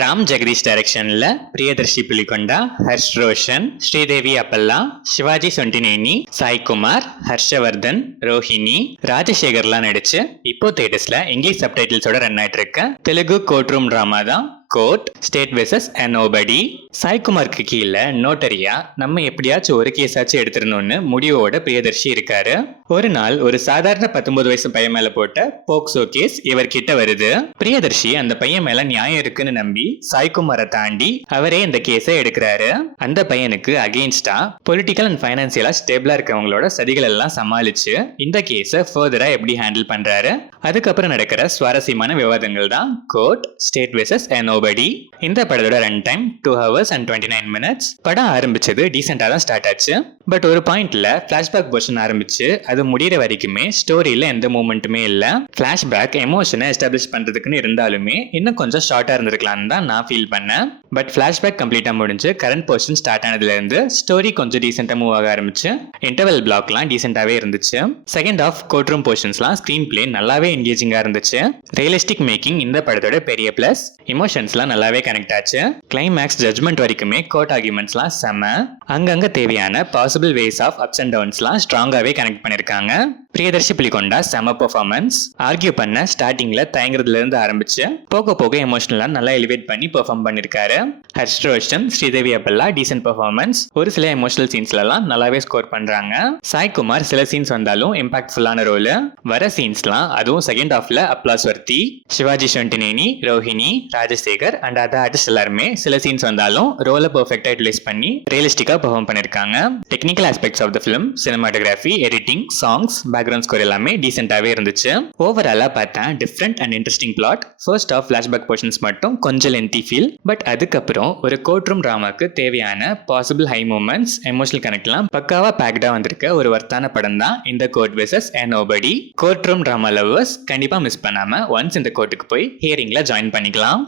ராம் ஜெகதீஷ் டைரக்ஷன்ல பிரியதர்ஷி புலிகொண்டா, ஹர்ஷ் ரோஷன், ஸ்ரீதேவி அப்பல்லா, சிவாஜி சொண்டினேனி, சாய்குமார், ஹர்ஷவர்தன், ரோஹிணி, ராஜசேகர்லாம் நடிச்சு இப்போ தியேட்டர்ஸ்ல இங்கிலீஷ் சப்டைட்டில்ஸோட ரன் ஆயிட்டு இருக்க தெலுங்கு கோர்ட் ரூம் டிராமா தான் court state versus a nobody. சாய்குமாருக்கு கீழே நோட்டரியா நம்ம எப்படியாச்சும் ஒரு கேஸாச்சும் எடுத்துடணும்னு முடிவோட பிரியதர்ஷி இருக்காரு. ஒரு நாள் ஒரு சாதாரண 19 வயசு பையன் மேல போட்ட போக்சோ கேஸ் இவர்கிட்ட வருது. பிரியதர்ஷி அந்த பையன் மேல நியாயம் இருக்குன்னு நம்பி சாய்குமாரை தாண்டி அவரே இந்த கேஸை எடுக்கிறாரு. அந்த பையனுக்கு அகெயின்ஸ்டா பொலிட்டிக்கல் அண்ட் பைனான்சியலா ஸ்டேபிளா இருக்கவங்களோட சதிகள் எல்லாம் சமாளிச்சு இந்த கேஸை ஃபர்தரா எப்படி ஹேண்டில் பண்றாரு. அதுக்கப்புறம் நடக்கிற சுவாரஸ்யமான விவாதங்கள் தான் court state versus a nobody. இந்த படத்தோட run time 2 hours and 29 minutes. படம் ஆரம்பிச்சது டீசெண்டா தான் ஸ்டார்ட் ஆச்சு. பட் ஒரு பாயிண்ட்ல பிளாஷ்பேக் போர்ஷன் ஆரம்பிச்சு அது முடிகிற வரைக்குமே ஸ்டோரியில எந்த மூமெண்ட்டுமே இல்ல. பிளாஷ்பேக் எமோஷனை எஸ்டாப்ளிஷ் பண்றதுக்குன்னு இருந்தாலுமே இன்னும் கொஞ்சம் ஷார்ட்டா இருந்திருக்கலாம்னு தான் நான் ஃபீல் பண்ணேன். பட் பிளாஷ்பேக் கம்ப்ளீட்டா முடிஞ்சு கரண்ட் போர்ஷன் ஸ்டார்ட் ஆனதுல இருந்து ஸ்டோரி கொஞ்சம் டீசெண்டா மூவ் ஆக ஆரம்பிச்சு. இன்டர்வல் பிளாக்லாம் டீசெண்டாவே இருந்துச்சு. செகண்ட் ஆஃப் கோர்ட் ரூம் போர்ஷன்ஸ்லாம் ஸ்கிரீன் பிளே நல்லாவே என்கேஜிங்கா இருந்துச்சு. ரியலிஸ்டிக் மேக்கிங் இந்த படத்தோட பெரிய பிளஸ். இமோஷன்ஸ்லாம் நல்லாவே கனெக்ட் ஆச்சு. கிளைமேக்ஸ் ஜட்மெண்ட் வரைக்குமே கோர்ட் ஆர்குமெண்ட்ஸ்லாம் செம. அங்கங்க தேவையான possible ways of ups and டவுன்ஸ்லாம் ஸ்ட்ராங்காவே கனெக்ட் பண்ணிருக்காங்க. பிரியதர்ஷி புலிகொண்டா செம பெர்ஃபார்மன்ஸ். ஆர்கியூ பண்ண ஸ்டார்டிங்ல தயங்குறதுல இருந்து ஆரம்பிச்சு போக போக எமோஷனலா நல்லா எலிவேட் பண்ணி பெர்ஃபார்ம் பண்ணிருக்காரு. ஹர்ஷ் ரோஷன், ஸ்ரீதேவி அப்பல்லா டீசென்ட் பெர்ஃபார்மன்ஸ். ஒரு சில எமோஷனல் சீன்ஸ்லாம் நல்லாவே ஸ்கோர் பண்றாங்க. சாய்குமார் சில சீன்ஸ் வந்தாலும் இம்பாக்ட்ஃபுல்லான ரோல். வர சீன்ஸ்லாம் அதுவும் செகண்ட் ஹாஃப்ல அப்ளாஸ் வர்த்தி. Sivaji Sontineni, Rohini, Rajasekhar and other artist எல்லாருமே சில சீன்ஸ் வந்தாலும் ரோலை பெர்ஃபெக்ட்டா யூட்டிலைஸ் பண்ணி ரியலிஸ்டிக்கா பெர்ஃபார்ம் பண்ணிருக்காங்க. Technical aspects of the film, cinematography, editing, songs, background score எல்லாமே டீசென்டாவே இருந்துச்சு. ஓவராலா பார்த்தா different and interesting plot. First half flashback portions மட்டும் கொஞ்சம் லென்த்தி ஃபீல். பட் அதுக்கப்புறம் ஒரு கோர்ட் ரூம் டிராமாக்கு தேவையான பாசிபிள் ஹை மூமெண்ட்ஸ், எமோஷனல் கனெக்ட்லாம் பக்காவா பேக்டா வந்திருக்க ஒரு வர்த்தான படம் தான் இந்த court versus a nobody. Court room drama lovers கண்டிப்பா மிஸ் பண்ணாம ஒன்ஸ் இந்த கோர்ட்டுக்கு போய் ஹியரிங்ல ஜாயின் பண்ணிக்கலாம்.